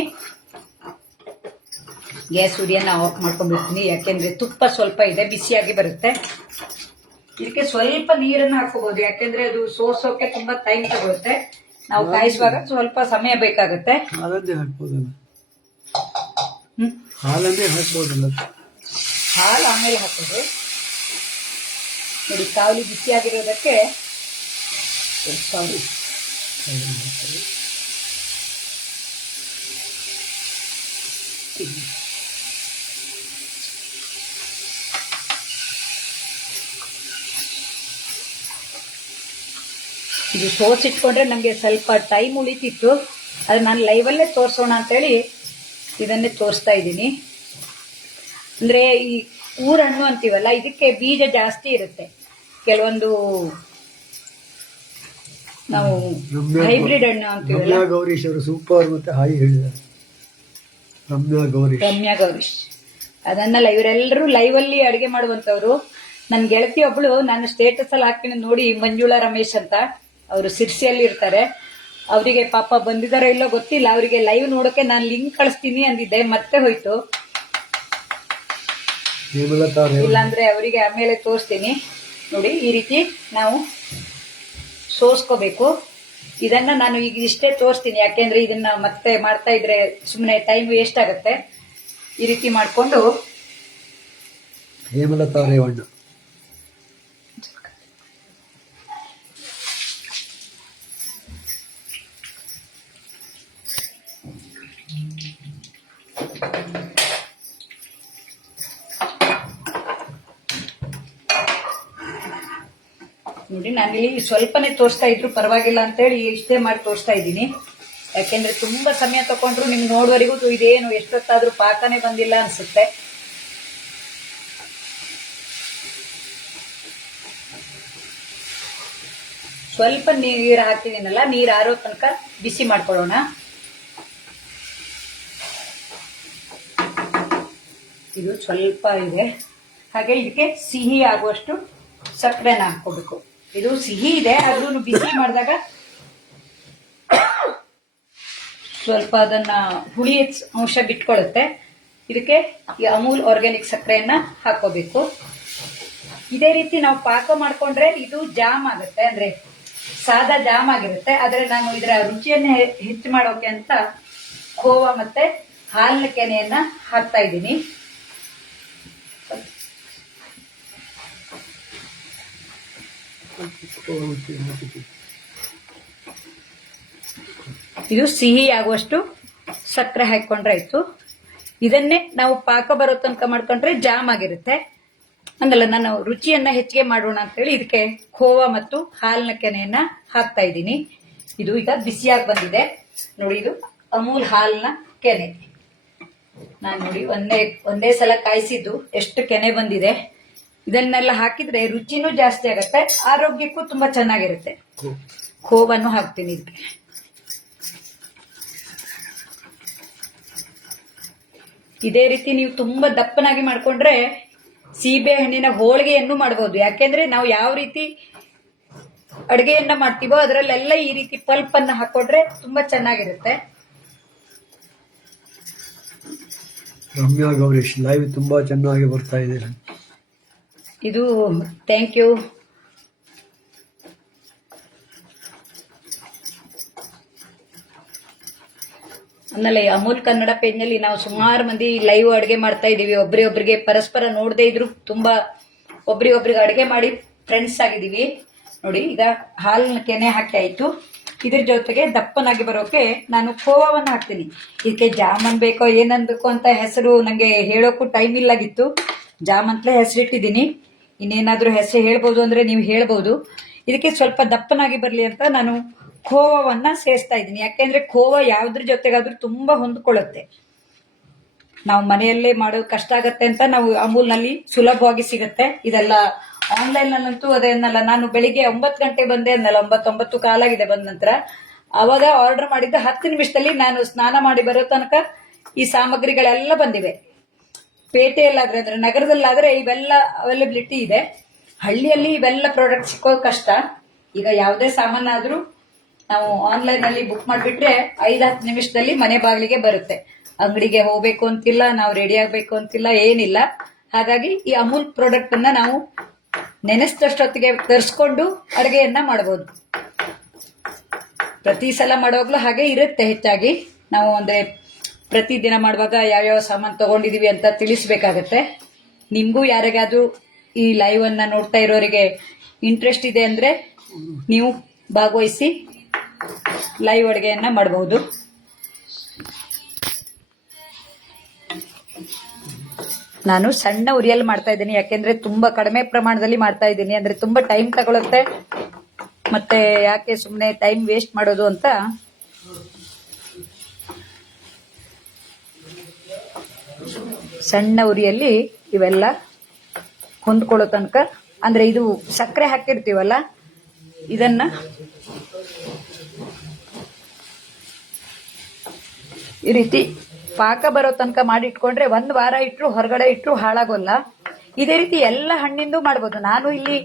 ಗ್ಯಾಸ್ ಉರಿಯನ್ನ ಆಫ್ ಮಾಡ್ಕೊಂಡ್ಬಿಡ್ತೀನಿ, ಯಾಕೆಂದ್ರೆ ತುಪ್ಪ ಸ್ವಲ್ಪ ಇದೆ, ಬಿಸಿಯಾಗಿ ಬರುತ್ತೆ. ಇದಕ್ಕೆ ಸ್ವಲ್ಪ ನೀರನ್ನು ಹಾಕೋಬಹುದು, ಯಾಕೆಂದ್ರೆ ಅದು ಸೋಸೋಕೆ ತುಂಬಾ ಟೈಮ್ ತಗೊಳುತ್ತೆ. ನಾವು ಕಾಯಿಸುವಾಗ ಸ್ವಲ್ಪ ಸಮಯ ಬೇಕಾಗುತ್ತೆ. ಹಾಲು ಆಮೇಲೆ ಹಾಕೋದು. ನೋಡಿ, ಕಾವಲಿ ಬಿಸಿಯಾಗಿರೋದಕ್ಕೆ ಕಾವಲಿ ಇದು ಸೋಸಿಟ್ಕೊಂಡ್ರೆ ನಮಗೆ ಸ್ವಲ್ಪ ಟೈಮ್ ಉಳಿತಿತ್ತು. ಅದು ನಾನು ಲೈವಲ್ಲೇ ತೋರಿಸೋಣ ಅಂತೇಳಿ ಇದನ್ನೇ ತೋರಿಸ್ತಾ ಇದ್ದೀನಿ. ಅಂದ್ರೆ ಈ ಊರಹಣ್ಣು ಅಂತೀವಲ್ಲ, ಇದಕ್ಕೆ ಬೀಜ ಜಾಸ್ತಿ ಇರುತ್ತೆ. ಕೆಲವೊಂದು ನಾವು ಹೈಬ್ರಿಡ್ ಹಣ್ಣು ಅಂತೀವಲ್ಲ. ರಮ್ಯಾ ಗೌರೀಶ್ ಅವರು ಸೂಪರ್ ಮತ್ತೆ ಹಾಯಿ ಹೇಳಿದ್ದಾರೆ. ರಮ್ಯಾ ಗೌರೀಶ್ ಅದನ್ನಲ್ಲ, ಇವರೆಲ್ಲರೂ ಲೈವ್ ಅಲ್ಲಿ ಅಡಿಗೆ ಮಾಡುವಂತವ್ರು. ನನ್ ಗೆಳತಿ ಒಬ್ಳು ನಾನು ಸ್ಟೇಟಸ್ ಅಲ್ಲಿ ಹಾಕ್ತೀನಿ ನೋಡಿ, ಮಂಜುಳಾ ರಮೇಶ್ ಅಂತ, ಅವರು ಸಿರ್ಸಿಯಲ್ಲಿ ಇರ್ತಾರೆ. ಅವರಿಗೆ ಪಾಪ ಬಂದಿದಾರೋ ಇಲ್ಲೋ ಗೊತ್ತಿಲ್ಲ, ಅವರಿಗೆ ಲೈವ್ ನೋಡೋಕೆ ನಾನು ಲಿಂಕ್ ಕಳಿಸ್ತೀನಿ ಅಂದಿದ್ದೆ, ಮತ್ತೆ ಹೋಯ್ತು. ಇಲ್ಲಾಂದ್ರೆ ಅವರಿಗೆ ಆಮೇಲೆ ತೋರಿಸ್ತೀನಿ. ನೋಡಿ, ಈ ರೀತಿ ನಾವು ಸೋಸ್ಕೋಬೇಕು. ಇದನ್ನ ನಾನು ಈಗ ಇಷ್ಟೇ ತೋರಿಸ್ತೀನಿ, ಯಾಕೆಂದ್ರೆ ಇದನ್ನ ಮತ್ತೆ ಮಾಡ್ತಾ ಇದ್ರೆ ಸುಮ್ಮನೆ ಟೈಮ್ ವೇಸ್ಟ್ ಆಗುತ್ತೆ. ಈ ರೀತಿ ಮಾಡ್ಕೊಂಡು ಹೇಮಲತಾ ರೇವಣ್ಣ ನೋಡಿ, ನಾನಿಲ್ಲಿ ಸ್ವಲ್ಪನೇ ತೋರಿಸ್ತಾ ಇದ್ರು ಪರವಾಗಿಲ್ಲ ಅಂತೇಳಿ ಇಷ್ಟೇ ಮಾಡಿ ತೋರಿಸ್ತಾ ಇದ್ದೀನಿ. ಯಾಕೆಂದ್ರೆ ತುಂಬಾ ಸಮಯ ತಗೊಂಡ್ರು ನಿಮ್ಗೆ ನೋಡುವವರೆಗೂ ಇದೇನು ಎಷ್ಟೊತ್ತಾದ್ರೂ ಪಾಕನೇ ಬಂದಿಲ್ಲ ಅನ್ಸುತ್ತೆ. ಸ್ವಲ್ಪ ನೀರು ಹಾಕಿದೀನಲ್ಲ, ನೀರು ಆರೋ ತನಕ ಬಿಸಿ ಮಾಡ್ಕೊಳ್ಳೋಣ. ಇದು ಸ್ವಲ್ಪ ಇದೆ. ಹಾಗೆ ಇದಕ್ಕೆ ಸಿಹಿ ಆಗುವಷ್ಟು ಸಕ್ಕರೆನ ಹಾಕೋಬೇಕು. ಇದು ಸಿಹಿ ಇದೆ, ಆದ್ರೂ ಬಿಸಿ ಮಾಡಿದಾಗ ಸ್ವಲ್ಪ ಅದನ್ನ ಹುಳಿ ಅಂಶ ಬಿಟ್ಕೊಳ್ಳುತ್ತೆ. ಇದಕ್ಕೆ ಈ ಅಮೂಲ್ ಆರ್ಗ್ಯಾನಿಕ್ ಸಕ್ಕರೆಯನ್ನ ಹಾಕೋಬೇಕು. ಇದೇ ರೀತಿ ನಾವು ಪಾಕ ಮಾಡ್ಕೊಂಡ್ರೆ ಇದು ಜಾಮ್ ಆಗುತ್ತೆ, ಅಂದ್ರೆ ಸಾದಾ ಜಾಮ್ ಆಗಿರುತ್ತೆ. ಆದ್ರೆ ನಾನು ಇದರ ರುಚಿಯನ್ನ ಹೆಚ್ಚು ಮಾಡೋಕೆ ಅಂತ ಖೋವಾ ಮತ್ತೆ ಹಾಲಿನ ಕೆನೆಯನ್ನ ಹಾಕ್ತಾ ಇದ್ದೀನಿ. ಇದು ಸಿಹಿ ಆಗುವಷ್ಟು ಸಕ್ಕರೆ ಹಾಕೊಂಡ್ರೆ ಆಯ್ತು. ಇದನ್ನೇ ನಾವು ಪಾಕ ಬರೋ ತನಕ ಮಾಡ್ಕೊಂಡ್ರೆ ಜಾಮ್ ಆಗಿರುತ್ತೆ. ಅಂದಲ್ಲ, ನಾನು ರುಚಿಯನ್ನ ಹೆಚ್ಚಿಗೆ ಮಾಡೋಣ ಅಂತೇಳಿ ಇದಕ್ಕೆ ಖೋವಾ ಮತ್ತು ಹಾಲಿನ ಕೆನೆಯನ್ನ ಹಾಕ್ತಾ ಇದ್ದೀನಿ. ಇದು ಈಗ ಬಿಸಿಯಾಗಿ ಬಂದಿದೆ ನೋಡಿ. ಇದು ಅಮೂಲ್ ಹಾಲಿನ ಕೆನೆ. ನಾನು ನೋಡಿ ಒಂದೇ ಸಲ ಕಾಯಿಸಿದ್ದು ಎಷ್ಟು ಕೆನೆ ಬಂದಿದೆ. ಇದನ್ನೆಲ್ಲ ಹಾಕಿದ್ರೆ ರುಚಿನೂ ಜಾಸ್ತಿ ಆಗತ್ತೆ, ಆರೋಗ್ಯಕ್ಕೂ ತುಂಬಾ ಚೆನ್ನಾಗಿರುತ್ತೆ. ಖೋವನ್ನು ಹಾಕ್ತೀನಿ ಇದಕ್ಕೆ. ಇದೇ ರೀತಿ ನೀವು ತುಂಬಾ ದಪ್ಪನಾಗಿ ಮಾಡ್ಕೊಂಡ್ರೆ ಸೀಬೆ ಹಣ್ಣಿನ ಹೋಳಿಗೆಯನ್ನು ಮಾಡಬಹುದು. ಯಾಕೆಂದ್ರೆ ನಾವು ಯಾವ ರೀತಿ ಅಡುಗೆಯನ್ನ ಮಾಡ್ತೀವೋ ಅದರಲ್ಲೆಲ್ಲ ಈ ರೀತಿ ಪಲ್ಪ್ ಅನ್ನ ಹಾಕೊಂಡ್ರೆ ತುಂಬಾ ಚೆನ್ನಾಗಿರುತ್ತೆ. ರಮ್ಯಾ ಗೌರೀಶ್ ಲೈವ್ ತುಂಬಾ ಚೆನ್ನಾಗಿ ಬರ್ತಾ ಇದೆ. ಇದು ಥ್ಯಾಂಕ್ ಯು. ಆಮೇಲೆ ಅಮೂಲ್ ಕನ್ನಡ ಪೇಜ್ ನಲ್ಲಿ ನಾವು ಸುಮಾರು ಮಂದಿ ಲೈವ್ ಅಡುಗೆ ಮಾಡ್ತಾ ಇದೀವಿ. ಒಬ್ರಿಗೆ ಪರಸ್ಪರ ನೋಡದೇ ಇದ್ರು ತುಂಬಾ ಒಬ್ರಿಗೆ ಅಡುಗೆ ಮಾಡಿ ಫ್ರೆಂಡ್ಸ್ ಆಗಿದೀವಿ ನೋಡಿ. ಈಗ ಹಾಲಿನ ಕೆನೆ ಹಾಕಿ ಆಯ್ತು. ಇದ್ರ ಜೊತೆಗೆ ದಪ್ಪನಾಗಿ ಬರೋಕೆ ನಾನು ಖೋವಾವನ್ನು ಹಾಕ್ತೀನಿ. ಇದಕ್ಕೆ ಜಾಮನ್ ಬೇಕೋ ಏನನ್ಬೇಕು ಅಂತ ಹೆಸರು ನಂಗೆ ಹೇಳೋಕ್ಕೂ ಟೈಮ್ ಇಲ್ಲಾಗಿತ್ತು. ಜಾಮ್ ಅಂತಲೇ ಹೆಸರಿಟ್ಟಿದ್ದೀನಿ. ಇನ್ನೇನಾದ್ರೂ ಹೆಸರು ಹೇಳ್ಬೋದು ಅಂದ್ರೆ ನೀವು ಹೇಳ್ಬೋದು. ಇದಕ್ಕೆ ಸ್ವಲ್ಪ ದಪ್ಪನಾಗಿ ಬರ್ಲಿ ಅಂತ ನಾನು ಖೋವಾವನ್ನ ಸೇರಿಸ್ತಾ ಇದ್ದೀನಿ. ಯಾಕೆಂದ್ರೆ ಖೋವಾ ಯಾವ್ದ್ರ ಜೊತೆಗಾದ್ರೂ ತುಂಬಾ ಹೊಂದ್ಕೊಳ್ಳುತ್ತೆ. ನಾವು ಮನೆಯಲ್ಲೇ ಮಾಡೋದು ಕಷ್ಟ ಆಗತ್ತೆ ಅಂತ ನಾವು ಅಮೂಲ್ನಲ್ಲಿ ಸುಲಭವಾಗಿ ಸಿಗುತ್ತೆ. ಇದೆಲ್ಲ ಆನ್ಲೈನ್ ನಲ್ಲಂತೂ ಅದೇನಲ್ಲ. ನಾನು ಬೆಳಿಗ್ಗೆ 9 ಗಂಟೆ ಬಂದೆ ಅನ್ನಲ್ಲ, 9 ಕಾಲಾಗಿದೆ ಬಂದ ನಂತರ. ಅವಾಗ ಆರ್ಡರ್ ಮಾಡಿದ್ದ 10 ನಿಮಿಷದಲ್ಲಿ ನಾನು ಸ್ನಾನ ಮಾಡಿ ಬರೋ ತನಕ ಈ ಸಾಮಗ್ರಿಗಳೆಲ್ಲ ಬಂದಿವೆ. ಪೇಟೆಯಲ್ಲಾದ್ರೆ ಅಂದ್ರೆ ನಗರದಲ್ಲಾದ್ರೆ ಇವೆಲ್ಲ ಅವೈಲಬಿಲಿಟಿ ಇದೆ. ಹಳ್ಳಿಯಲ್ಲಿ ಇವೆಲ್ಲ ಪ್ರಾಡಕ್ಟ್ ಸಿಕ್ಕೋದು ಕಷ್ಟ. ಈಗ ಯಾವುದೇ ಸಾಮಾನಾದ್ರೂ ನಾವು ಆನ್ಲೈನ್ ಅಲ್ಲಿ ಬುಕ್ ಮಾಡಿಬಿಟ್ರೆ 5-10 ನಿಮಿಷದಲ್ಲಿ ಮನೆ ಬಾಗಿಲಿಗೆ ಬರುತ್ತೆ. ಅಂಗಡಿಗೆ ಹೋಗ್ಬೇಕು ಅಂತಿಲ್ಲ, ನಾವು ರೆಡಿ ಆಗ್ಬೇಕು ಅಂತಿಲ್ಲ, ಏನಿಲ್ಲ. ಹಾಗಾಗಿ ಈ ಅಮೂಲ್ ಪ್ರಾಡಕ್ಟ್ ಅನ್ನ ನಾವು ನೆನೆಸಿದಷ್ಟೊತ್ತಿಗೆ ತರಿಸ್ಕೊಂಡು ಅಡುಗೆಯನ್ನ ಮಾಡಬಹುದು. ಪ್ರತಿ ಸಲ ಮಾಡುವಾಗ್ಲೂ ಹಾಗೆ ಇರುತ್ತೆ. ಹೆಚ್ಚಾಗಿ ನಾವು ಅಂದ್ರೆ ಪ್ರತಿದಿನ ಮಾಡುವಾಗ ಯಾವ್ಯಾವ ಸಾಮಾನು ತಗೊಂಡಿದೀವಿ ಅಂತ ತಿಳಿಸ್ಬೇಕಾಗತ್ತೆ. ನಿಮ್ಗೂ ಯಾರಿಗಾದ್ರೂ ಈ ಲೈವ್ ಅನ್ನ ನೋಡ್ತಾ ಇರೋರಿಗೆ ಇಂಟ್ರೆಸ್ಟ್ ಇದೆ ಅಂದ್ರೆ ನೀವು ಭಾಗವಹಿಸಿ ಲೈವ್ ಅಡುಗೆಯನ್ನ ಮಾಡಬಹುದು. ನಾನು ಸಣ್ಣ ಉರಿಯಲ್ಲಿ ಮಾಡ್ತಾ ಇದ್ದೀನಿ. ಯಾಕೆಂದ್ರೆ ತುಂಬಾ ಕಡಿಮೆ ಪ್ರಮಾಣದಲ್ಲಿ ಮಾಡ್ತಾ ಇದ್ದೀನಿ. ಅಂದ್ರೆ ತುಂಬಾ ಟೈಮ್ ತಗೊಳುತ್ತೆ. ಮತ್ತೆ ಯಾಕೆ ಸುಮ್ಮನೆ ಟೈಮ್ ವೇಸ್ಟ್ ಮಾಡೋದು ಅಂತ ಸಣ್ಣ ಉರಿಯಲ್ಲಿ ಇವೆಲ್ಲ ಹೊಂದ್ಕೊಳ್ಳೋ ತನಕ, ಅಂದ್ರೆ ಇದು ಸಕ್ಕರೆ ಹಾಕಿರ್ತೀವಲ್ಲ ಇದನ್ನ ಈ ರೀತಿ ಪಾಕ ಬರೋ ತನಕ ಮಾಡಿ ಇಟ್ಕೊಂಡ್ರೆ 1 ವಾರ ಇಟ್ರು ಹೊರಗಡೆ ಇಟ್ರು ಹಾಳಾಗೋಲ್ಲ. ಇದೇ ರೀತಿ ಎಲ್ಲ ಹಣ್ಣಿಂದು ಮಾಡ್ಬೋದು. ನಾನು ಇಲ್ಲಿ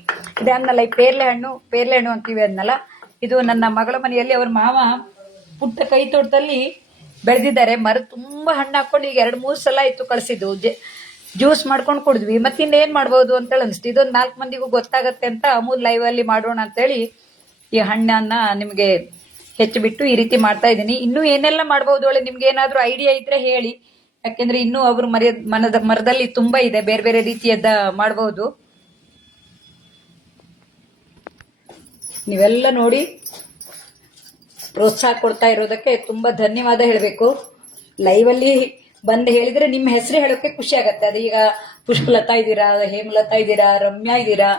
ಇದೆ ಅನ್ನಲ್ಲ, ಈ ಪೇರ್ಲೆ ಹಣ್ಣು ಅಂತೀವಿ ಅನ್ನಲ್ಲ. ಇದು ನನ್ನ ಮಗಳ ಮನೆಯಲ್ಲಿ ಅವ್ರ ಮಾವ ಪುಟ್ಟ ಕೈ ತೋಟದಲ್ಲಿ ಬೆಳೆದಿದ್ದಾರೆ. ಮರ ತುಂಬಾ ಹಣ್ಣು ಹಾಕೊಂಡು ಈಗ 2-3 ಸಲ ಆಯ್ತು ಕಳಿಸಿದ್ದು. ಜ್ಯೂಸ್ ಮಾಡ್ಕೊಂಡು ಕುಡಿದ್ವಿ. ಮತ್ತಿನ್ನೇನ್ ಮಾಡ್ಬೋದು ಅಂತೇಳಿ ಅನಿಸ್ತು. ಇದೊಂದು 4 ಮಂದಿಗೂ ಗೊತ್ತಾಗತ್ತೆ ಅಂತ ಅಮೂಲ್ ಲೈವ್ ಅಲ್ಲಿ ಮಾಡೋಣ ಅಂತೇಳಿ ಈ ಹಣ್ಣನ್ನ ನಿಮ್ಗೆ ಹೆಚ್ಚಿಬಿಟ್ಟು ಈ ರೀತಿ ಮಾಡ್ತಾ ಇದ್ದೀನಿ. ಇನ್ನೂ ಏನೆಲ್ಲ ಮಾಡಬಹುದು ಒಳ್ಳೆ ನಿಮ್ಗೆ ಏನಾದ್ರೂ ಐಡಿಯಾ ಇದ್ರೆ ಹೇಳಿ. ಯಾಕೆಂದ್ರೆ ಇನ್ನೂ ಅವ್ರ ಮರದಲ್ಲಿ ತುಂಬಾ ಇದೆ, ಬೇರೆ ಬೇರೆ ರೀತಿಯದ್ದ ಮಾಡಬಹುದು. ನೀವೆಲ್ಲ ನೋಡಿ ಪ್ರೋತ್ಸಾಹ ಕೊಡ್ತಾ ಇರೋದಕ್ಕೆ ತುಂಬಾ ಧನ್ಯವಾದ ಹೇಳಬೇಕು. ಲೈವ್ ಅಲ್ಲಿ ಬಂದು ಹೇಳಿದ್ರೆ ನಿಮ್ಮ ಹೆಸರು ಹೇಳೋಕೆ ಖುಷಿ ಆಗತ್ತೆ. ಅದು ಈಗ ಪುಷ್ಪಲತಾ ಇದ್ದೀರಾ, ಹೇಮಲತಾ ಇದ್ದೀರಾ, ರಮ್ಯಾ ಇದ್ದೀರಾ,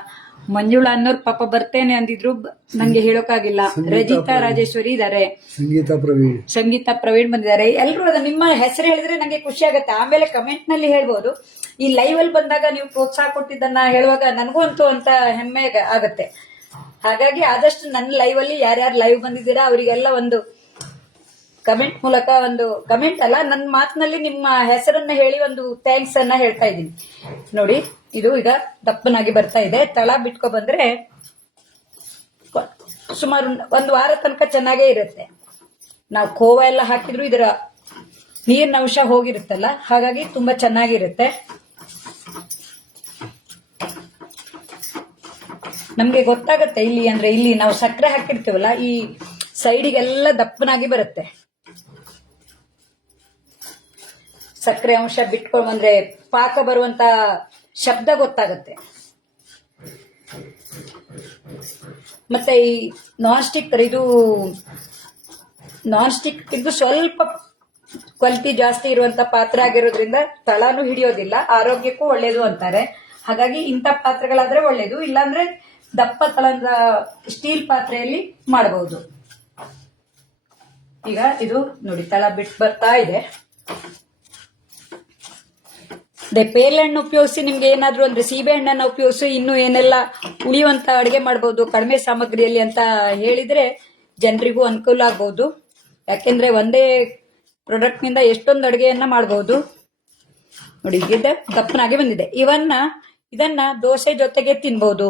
ಮಂಜುಳಾ ಅನ್ನೋರು ಪಾಪ ಬರ್ತೇನೆ ಅಂದಿದ್ರು, ನಂಗೆ ಹೇಳೋಕ್ಕಾಗಿಲ್ಲ. ರಜಿತಾ ರಾಜೇಶ್ವರಿ ಇದಾರೆ, ಸಂಗೀತಾ ಪ್ರವೀಣ್ ಬಂದಿದ್ದಾರೆ. ಎಲ್ಲರೂ ಅದ ನಿಮ್ಮ ಹೆಸರು ಹೇಳಿದ್ರೆ ನಂಗೆ ಖುಷಿ ಆಗತ್ತೆ. ಆಮೇಲೆ ಕಮೆಂಟ್ ನಲ್ಲಿ ಹೇಳ್ಬೋದು. ಈ ಲೈವ್ ಅಲ್ಲಿ ಬಂದಾಗ ನೀವು ಪ್ರೋತ್ಸಾಹ ಕೊಟ್ಟಿದ್ದನ್ನ ಹೇಳುವಾಗ ನನಗೂ ಅಂತೂ ಅಂತ ಹೆಮ್ಮೆ ಆಗತ್ತೆ. ಹಾಗಾಗಿ ಆದಷ್ಟು ನನ್ನ ಲೈವ್ ಅಲ್ಲಿ ಯಾರ್ಯಾರು ಲೈವ್ ಬಂದಿದ್ದೀರಾ ಅವರಿಗೆಲ್ಲ ಒಂದು ಕಮೆಂಟ್ ಮೂಲಕ, ಒಂದು ಕಮೆಂಟ್ ಅಲ್ಲ, ನನ್ನ ಮಾತಿನಲ್ಲಿ ನಿಮ್ಮ ಹೆಸರನ್ನ ಹೇಳಿ ಒಂದು ಥ್ಯಾಂಕ್ಸ್ ಅನ್ನ ಹೇಳ್ತಾ ಇದ್ದೀನಿ. ನೋಡಿ ಇದು ಈಗ ದಪ್ಪನಾಗಿ ಬರ್ತಾ ಇದೆ. ತಳ ಬಿಟ್ಕೊ ಬಂದ್ರೆ ಸುಮಾರು 1 ವಾರ ತನಕ ಚೆನ್ನಾಗೇ ಇರುತ್ತೆ. ನಾವು ಖೋವಾ ಎಲ್ಲ ಹಾಕಿದ್ರು ಇದರ ನೀರಿನ ಅಂಶ ಹೋಗಿರುತ್ತಲ್ಲ, ಹಾಗಾಗಿ ತುಂಬಾ ಚೆನ್ನಾಗಿರುತ್ತೆ. ನಮಗೆ ಗೊತ್ತಾಗುತ್ತೆ ಇಲ್ಲಿ ಅಂದ್ರೆ ಇಲ್ಲಿ ನಾವು ಸಕ್ಕರೆ ಹಾಕಿರ್ತೀವಲ್ಲ ಈ ಸೈಡಿಗೆಲ್ಲ ದಪ್ಪನಾಗಿ ಬರುತ್ತೆ. ಸಕ್ಕರೆ ಅಂಶ ಬಿಟ್ಕೊಂಡು ಬಂದ್ರೆ ಪಾಕ ಬರುವಂತ ಶಬ್ದ ಗೊತ್ತಾಗುತ್ತೆ. ಮತ್ತೆ ಈ ನಾನ್ ಸ್ಟಿಕ್ ಇದು ಸ್ವಲ್ಪ ಕ್ವಾಲಿಟಿ ಜಾಸ್ತಿ ಇರುವಂತ ಪಾತ್ರೆ ಆಗಿರೋದ್ರಿಂದ ತಳನೂ ಹಿಡಿಯೋದಿಲ್ಲ, ಆರೋಗ್ಯಕ್ಕೂ ಒಳ್ಳೇದು ಅಂತಾರೆ. ಹಾಗಾಗಿ ಇಂಥ ಪಾತ್ರೆಗಳಾದ್ರೆ ಒಳ್ಳೇದು, ಇಲ್ಲಾಂದ್ರೆ ದಪ್ಪ ತಳದ ಸ್ಟೀಲ್ ಪಾತ್ರೆಯಲ್ಲಿ ಮಾಡಬಹುದು. ಈಗ ಇದು ನೋಡಿ ತಳ ಬಿಟ್ಟು ಬರ್ತಾ ಇದೆ. ಪೇರ್ಲೆಹಣ್ಣು ಉಪಯೋಗಿಸಿ ನಿಮ್ಗೆ ಏನಾದ್ರು ಅಂದ್ರೆ ಸೀಬೆ ಹಣ್ಣನ್ನ ಉಪಯೋಗಿಸಿ ಇನ್ನೂ ಏನೆಲ್ಲ ಉಳಿಯುವಂತ ಅಡುಗೆ ಮಾಡಬಹುದು ಕಡಿಮೆ ಸಾಮಗ್ರಿಯಲ್ಲಿ ಅಂತ ಹೇಳಿದ್ರೆ ಜನರಿಗೂ ಅನುಕೂಲ ಆಗ್ಬಹುದು. ಯಾಕೆಂದ್ರೆ ಒಂದೇ ಪ್ರಾಡಕ್ಟ್ ನಿಂದ ಎಷ್ಟೊಂದು ಅಡುಗೆಯನ್ನ ಮಾಡಬಹುದು. ನೋಡಿ ದಪ್ಪನಾಗಿ ಬಂದಿದೆ. ಇದನ್ನ ದೋಸೆ ಜೊತೆಗೆ ತಿನ್ಬಹುದು,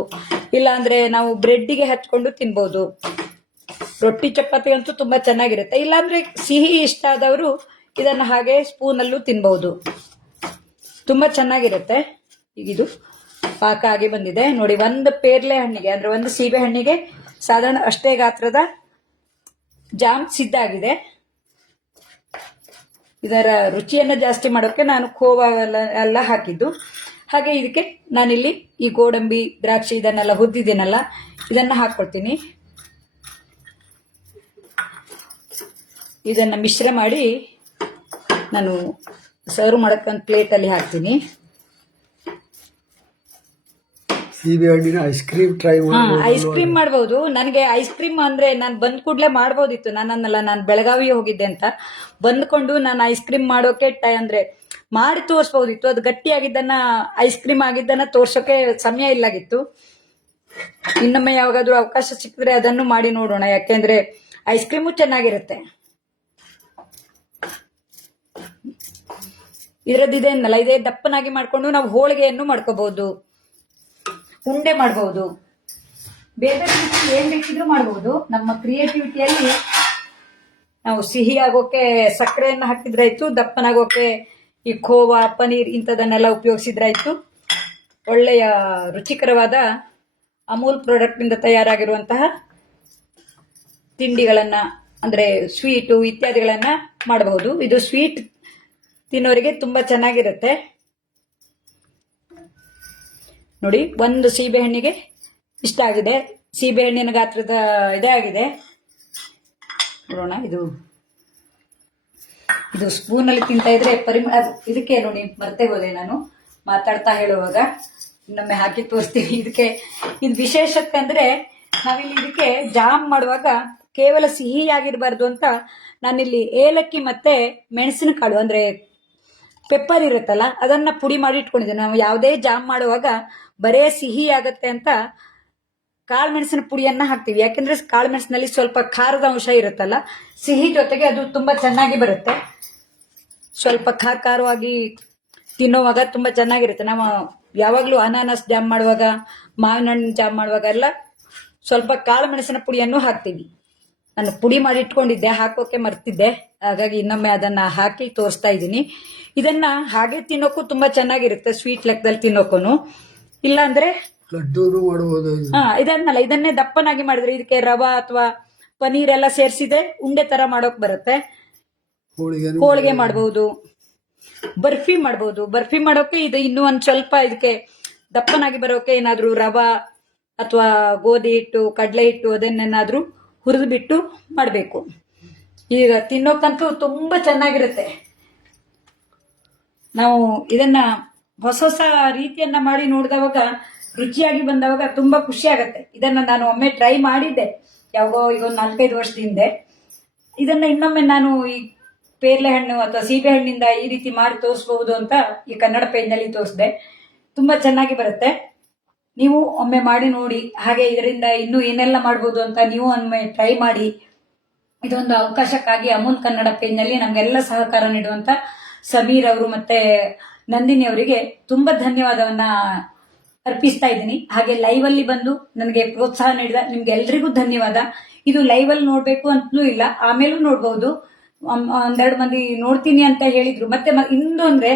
ಇಲ್ಲ ಅಂದ್ರೆ ನಾವು ಬ್ರೆಡ್ಗೆ ಹಚ್ಕೊಂಡು ತಿನ್ಬಹುದು. ರೊಟ್ಟಿ ಚಪಾತಿ ಅಂತೂ ತುಂಬಾ ಚೆನ್ನಾಗಿರುತ್ತೆ. ಇಲ್ಲಾಂದ್ರೆ ಸಿಹಿ ಇಷ್ಟ ಆದವರು ಇದನ್ನ ಹಾಗೆ ಸ್ಪೂನ್ ಅಲ್ಲೂ ತಿನ್ಬಹುದು, ತುಂಬಾ ಚೆನ್ನಾಗಿರುತ್ತೆ. ಈಗ ಇದು ಪಾಕ ಆಗಿ ಬಂದಿದೆ ನೋಡಿ. ಒಂದು ಪೇರ್ಲೆ ಹಣ್ಣಿಗೆ ಅಂದ್ರೆ ಒಂದು ಸೀಬೆ ಹಣ್ಣಿಗೆ ಸಾಧಾರಣ ಅಷ್ಟೇ ಗಾತ್ರದ ಜಾಮ್ ಸಿದ್ಧ ಆಗಿದೆ. ಇದರ ರುಚಿಯನ್ನು ಜಾಸ್ತಿ ಮಾಡೋಕೆ ನಾನು ಖೋವಾ ಎಲ್ಲ ಹಾಕಿದ್ದು. ಹಾಗೆ ಇದಕ್ಕೆ ನಾನಿಲ್ಲಿ ಈ ಗೋಡಂಬಿ ದ್ರಾಕ್ಷಿ ಇದನ್ನೆಲ್ಲ ಹುರಿದಿದ್ದೀನಲ್ಲ ಇದನ್ನ ಹಾಕೊಳ್ತೀನಿ. ಇದನ್ನ ಮಿಶ್ರ ಮಾಡಿ ನಾನು ಸರ್ವ್ ಮಾಡಕ್ಕೆ ಒಂದು ಪ್ಲೇಟ್ ಅಲ್ಲಿ ಹಾಕ್ತೀನಿ. ಸೀಬೆ ಹಣ್ಣಿನ ice cream try ice cream ಮಾಡಬಹುದು. ನನಗೆ ಐಸ್ ಕ್ರೀಮ್ ಅಂದ್ರೆ ನಾನು ಬಂದ್ ಕೂಡಲೇ ಮಾಡಬಹುದಿತ್ತು. ನಾನು ಬೆಳಗಾವಿ ಹೋಗಿದ್ದೆ ಅಂತ ಬಂದ್ಕೊಂಡು ನಾನು ಐಸ್ ಕ್ರೀಮ್ ಮಾಡೋಕೆ ಅಂದ್ರೆ ಮಾಡಿ ತೋರಿಸಬಹುದಿತ್ತು. ಅದು ಗಟ್ಟಿಯಾಗಿದ್ದನ್ನ ಐಸ್ ಕ್ರೀಮ್ ಆಗಿದ್ದನ್ನ ತೋರ್ಸೋಕೆ ಸಮಯ ಇಲ್ಲಾಗಿತ್ತು. ಇನ್ನೊಮ್ಮೆ ಯಾವಾಗಾದ್ರೂ ಅವಕಾಶ ಸಿಕ್ಕಿದ್ರೆ ಅದನ್ನು ಮಾಡಿ ನೋಡೋಣ, ಯಾಕೆಂದ್ರೆ ಐಸ್ ಕ್ರೀಮು ಚೆನ್ನಾಗಿರುತ್ತೆ. ಇದ್ರದ್ದಿದೇನಲ್ಲ ಇದೇ ದಪ್ಪನಾಗಿ ಮಾಡ್ಕೊಂಡು ನಾವು ಹೋಳಿಗೆಯನ್ನು ಮಾಡ್ಕೋಬಹುದು, ಉಂಡೆ ಮಾಡಬಹುದು, ಬೇರೆ ಏನ್ ಬೇಕಿದ್ರು ಮಾಡಬಹುದು. ನಮ್ಮ ಕ್ರಿಯೇಟಿವಿಟಿಯಲ್ಲಿ ನಾವು ಸಿಹಿ ಆಗೋಕೆ ಸಕ್ಕರೆಯನ್ನು ಹಾಕಿದ್ರಾಯ್ತು, ದಪ್ಪನಾಗೋಕೆ ಈ ಖೋವಾ ಪನೀರ್ ಇಂಥದನ್ನೆಲ್ಲ ಉಪಯೋಗಿಸಿದ್ರಾಯ್ತು. ಒಳ್ಳೆಯ ರುಚಿಕರವಾದ ಅಮೂಲ್ ಪ್ರಾಡಕ್ಟ್ ಇಂದ ತಯಾರಾಗಿರುವಂತಹ ತಿಂಡಿಗಳನ್ನ ಅಂದ್ರೆ ಸ್ವೀಟು ಇತ್ಯಾದಿಗಳನ್ನ ಮಾಡಬಹುದು. ಇದು ಸ್ವೀಟ್ ತಿನ್ನೋರಿಗೆ ತುಂಬಾ ಚೆನ್ನಾಗಿರುತ್ತೆ. ನೋಡಿ ಒಂದು ಸೀಬೆ ಹಣ್ಣಿಗೆ ಇಷ್ಟ ಆಗಿದೆ. ಸೀಬೆ ಹಣ್ಣಿನ ಗಾತ್ರದ ಇದೇ ಆಗಿದೆ. ನೋಡೋಣ, ಇದು ಸ್ಪೂನ್ ಅಲ್ಲಿ ತಿಂತಾ ಇದ್ರೆ ಪರಿಮಳ. ಇದಕ್ಕೆ ನೋಡಿ ಮರ್ತೆ ಹೋದೆ ನಾನು ಮಾತಾಡ್ತಾ ಹೇಳುವಾಗ, ಇನ್ನೊಮ್ಮೆ ಹಾಕಿ ತೋರಿಸ್ತೀನಿ. ಇದು ವಿಶೇಷತೆ ಅಂದ್ರೆ ನಾವಿಲ್ಲಿ ಇದಕ್ಕೆ ಜಾಮ್ ಮಾಡುವಾಗ ಕೇವಲ ಸಿಹಿಯಾಗಿರ್ಬಾರ್ದು ಅಂತ ನಾನಿಲ್ಲಿ ಏಲಕ್ಕಿ ಮತ್ತೆ ಮೆಣಸಿನಕಾಳು ಅಂದ್ರೆ ಪೆಪ್ಪರ್ ಇರುತ್ತಲ್ಲ ಅದನ್ನ ಪುಡಿ ಮಾಡಿ ಇಟ್ಕೊಂಡಿದ್ದೆ. ನಾವು ಯಾವುದೇ ಜಾಮ್ ಮಾಡುವಾಗ ಬರೇ ಸಿಹಿ ಆಗತ್ತೆ ಅಂತ ಕಾಳು ಮೆಣಸಿನ ಪುಡಿಯನ್ನ ಹಾಕ್ತಿವಿ. ಯಾಕೆಂದ್ರೆ ಕಾಳು ಮೆಣಸಿನಲ್ಲಿ ಸ್ವಲ್ಪ ಖಾರದ ಅಂಶ ಇರುತ್ತಲ್ಲ, ಸಿಹಿ ಜೊತೆಗೆ ಅದು ತುಂಬಾ ಚೆನ್ನಾಗಿ ಬರುತ್ತೆ. ಸ್ವಲ್ಪ ಖಾರವಾಗಿ ತಿನ್ನೋವಾಗ ತುಂಬಾ ಚೆನ್ನಾಗಿರುತ್ತೆ. ನಾವು ಯಾವಾಗ್ಲೂ ಅನಾನಸ್ ಜಾಮ್ ಮಾಡುವಾಗ, ಮಾವಿನ ಹಣ್ಣು ಜಾಮ್ ಮಾಡುವಾಗ ಎಲ್ಲ ಸ್ವಲ್ಪ ಕಾಳು ಮೆಣಸಿನ ಪುಡಿಯನ್ನು ಹಾಕ್ತೀವಿ. ನಾನು ಪುಡಿ ಮಾಡಿ ಇಟ್ಕೊಂಡಿದ್ದೆ, ಹಾಕೋಕೆ ಮರ್ತಿದ್ದೆ. ಹಾಗಾಗಿ ಇನ್ನೊಮ್ಮೆ ಅದನ್ನ ಹಾಕಿ ತೋರಿಸ್ತಾ ಇದ್ದೀನಿ. ಇದನ್ನ ಹಾಗೆ ತಿನ್ನೋಕು ತುಂಬಾ ಚೆನ್ನಾಗಿರುತ್ತೆ, ಸ್ವೀಟ್ ಲೆಕ್ಕದಲ್ಲಿ ತಿನ್ನೋಕು. ಇಲ್ಲ ಅಂದ್ರೆ ಲಡ್ಡು ಮಾಡಬಹುದು. ಇದನ್ನೇ ದಪ್ಪನಾಗಿ ಮಾಡಿದ್ರೆ ಇದಕ್ಕೆ ರವಾ ಅಥವಾ ಪನೀರ್ ಎಲ್ಲ ಸೇರಿಸಿದೆ ಉಂಡೆ ತರ ಮಾಡೋಕ್ ಬರುತ್ತೆ. ಹೋಳಿಗೆ ಮಾಡಬಹುದು, ಬರ್ಫಿ ಮಾಡಬಹುದು. ಬರ್ಫಿ ಮಾಡೋಕೆ ಇದು ಇನ್ನೂ ಒಂದ್ ಸ್ವಲ್ಪ ಇದಕ್ಕೆ ದಪ್ಪನಾಗಿ ಬರೋಕೆ ಏನಾದ್ರೂ ರವಾ ಅಥವಾ ಗೋಧಿ ಹಿಟ್ಟು, ಕಡಲೆ ಹಿಟ್ಟು ಅದನ್ನೇನಾದ್ರೂ ಹುರಿದು ಬಿಟ್ಟು ಮಾಡಬೇಕು. ಈಗ ತಿನ್ನೋಕಂತೂ ತುಂಬಾ ಚೆನ್ನಾಗಿರುತ್ತೆ. ನಾವು ಇದನ್ನ ಹೊಸ ರೀತಿಯನ್ನ ಮಾಡಿ ನೋಡಿದವಾಗ, ರುಚಿಯಾಗಿ ಬಂದವಾಗ ತುಂಬಾ ಖುಷಿ ಆಗತ್ತೆ. ಇದನ್ನ ನಾನು ಒಮ್ಮೆ ಟ್ರೈ ಮಾಡಿದ್ದೆ, ಯಾವಾಗೋ ಈಗ ಒಂದು 4-5 ವರ್ಷದ ಹಿಂದೆ. ಇದನ್ನ ಇನ್ನೊಮ್ಮೆ ನಾನು ಈ ಪೇರ್ಲೆ ಹಣ್ಣು ಅಥವಾ ಸೀಬೆ ಹಣ್ಣಿಂದ ಈ ರೀತಿ ಮಾಡಿ ತೋರಿಸಬಹುದು ಅಂತ ಈ ಕನ್ನಡ ಪೇಜ್ನಲ್ಲಿ ತೋರಿಸಿದೆ. ತುಂಬಾ ಚೆನ್ನಾಗಿ ಬರುತ್ತೆ. ನೀವು ಒಮ್ಮೆ ಮಾಡಿ ನೋಡಿ. ಹಾಗೆ ಇದರಿಂದ ಇನ್ನೂ ಏನೆಲ್ಲ ಮಾಡ್ಬೋದು ಅಂತ ನೀವು ಒಮ್ಮೆ ಟ್ರೈ ಮಾಡಿ. ಇದೊಂದು ಅವಕಾಶಕ್ಕಾಗಿ ಅಮೂಲ್ ಕನ್ನಡ ಪೇಜ್ನಲ್ಲಿ ನಮಗೆಲ್ಲ ಸಹಕಾರ ನೀಡುವಂತ ಸಮೀರ್ ಅವರು ಮತ್ತೆ ನಂದಿನಿ ಅವರಿಗೆ ತುಂಬಾ ಧನ್ಯವಾದವನ್ನ ಅರ್ಪಿಸ್ತಾ ಇದ್ದೀನಿ. ಹಾಗೆ ಲೈವ್ ಅಲ್ಲಿ ಬಂದು ನನಗೆ ಪ್ರೋತ್ಸಾಹ ನೀಡಿದ ನಿಮ್ಗೆ ಎಲ್ರಿಗೂ ಧನ್ಯವಾದ. ಇದು ಲೈವ್ ಅಲ್ಲಿ ನೋಡ್ಬೇಕು ಅಂತಲೂ ಇಲ್ಲ, ಆಮೇಲೂ ನೋಡ್ಬಹುದು. ಒಂದೆರಡು ಮಂದಿ ನೋಡ್ತೀನಿ ಅಂತ ಹೇಳಿದ್ರು. ಮತ್ತೆ ಇಂದು ಅಂದ್ರೆ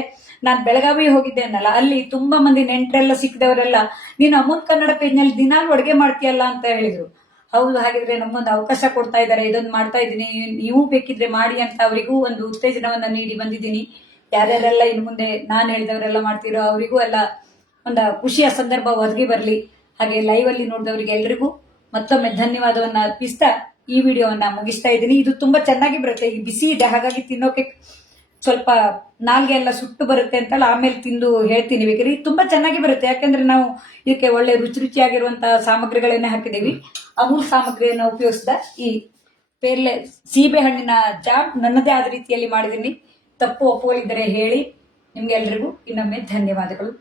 ನಾನು ಬೆಳಗಾವಿ ಹೋಗಿದ್ದೆ ಅನ್ನಲ್ಲ, ಅಲ್ಲಿ ತುಂಬಾ ಮಂದಿ ನೆಂಟರೆಲ್ಲ ಸಿಕ್ಕಿದವರೆಲ್ಲ ನೀನು ಅಮೂಲ್ ಕನ್ನಡ ಪೇಜ್ನಲ್ಲಿ ದಿನಾಲು ಅಡುಗೆ ಮಾಡ್ತೀಯಲ್ಲ ಅಂತ ಹೇಳಿದ್ರು. ಹೌದು, ಹಾಗಿದ್ರೆ ನಮ್ಗೊಂದು ಅವಕಾಶ ಕೊಡ್ತಾ ಇದ್ದಾರೆ, ಇದೊಂದು ಮಾಡ್ತಾ ಇದ್ದೀನಿ, ನೀವು ಬೇಕಿದ್ರೆ ಮಾಡಿ ಅಂತ ಅವರಿಗೂ ಒಂದು ಉತ್ತೇಜನವನ್ನ ನೀಡಿ ಬಂದಿದ್ದೀನಿ. ಯಾರ್ಯಾರೆಲ್ಲ ಇನ್ನು ಮುಂದೆ ನಾನು ಹೇಳಿದವರೆಲ್ಲ ಮಾಡ್ತಿರೋ ಅವರಿಗೂ ಎಲ್ಲ ಒಂದು ಖುಷಿಯ ಸಂದರ್ಭ ಒದಗಿ ಬರಲಿ. ಹಾಗೆ ಲೈವ್ ಅಲ್ಲಿ ನೋಡಿದವರಿಗೆ ಎಲ್ರಿಗೂ ಮತ್ತೊಮ್ಮೆ ಧನ್ಯವಾದವನ್ನ ಅರ್ಪಿಸ್ತಾ ಈ ವಿಡಿಯೋವನ್ನ ಮುಗಿಸ್ತಾ ಇದ್ದೀನಿ. ಇದು ತುಂಬಾ ಚೆನ್ನಾಗಿ ಬರುತ್ತೆ, ಈ ಬಿಸಿ ಇದೆ, ಹಾಗಾಗಿ ತಿನ್ನೋಕೆ ಸ್ವಲ್ಪ ನಾಲ್ಗೆ ಎಲ್ಲ ಸುಟ್ಟು ಬರುತ್ತೆ ಅಂತಲ್ಲ, ಆಮೇಲೆ ತಿಂದು ಹೇಳ್ತೀನಿ ಬೇಕಾದ್ರೆ. ಇದು ತುಂಬಾ ಚೆನ್ನಾಗಿ ಬರುತ್ತೆ, ಯಾಕಂದ್ರೆ ನಾವು ಇದಕ್ಕೆ ಒಳ್ಳೆ ರುಚಿಯಾಗಿರುವಂತಹ ಸಾಮಗ್ರಿಗಳನ್ನೇ ಹಾಕಿದೀವಿ. ಅಮೂಲ್ ಸಾಮಗ್ರಿಯನ್ನು ಉಪಯೋಗಿಸಿದ ಈ ಪೇರ್ಲೆ ಸೀಬೆ ಹಣ್ಣಿನ ಜಾಮ್ ನನ್ನದೇ ಆದ ರೀತಿಯಲ್ಲಿ ಮಾಡಿದ್ದೀನಿ. ತಪ್ಪು ಒಪ್ಪುಗಳಿದ್ದರೆ ಹೇಳಿ. ನಿಮ್ಗೆಲ್ರಿಗೂ ಇನ್ನೊಮ್ಮೆ ಧನ್ಯವಾದಗಳು.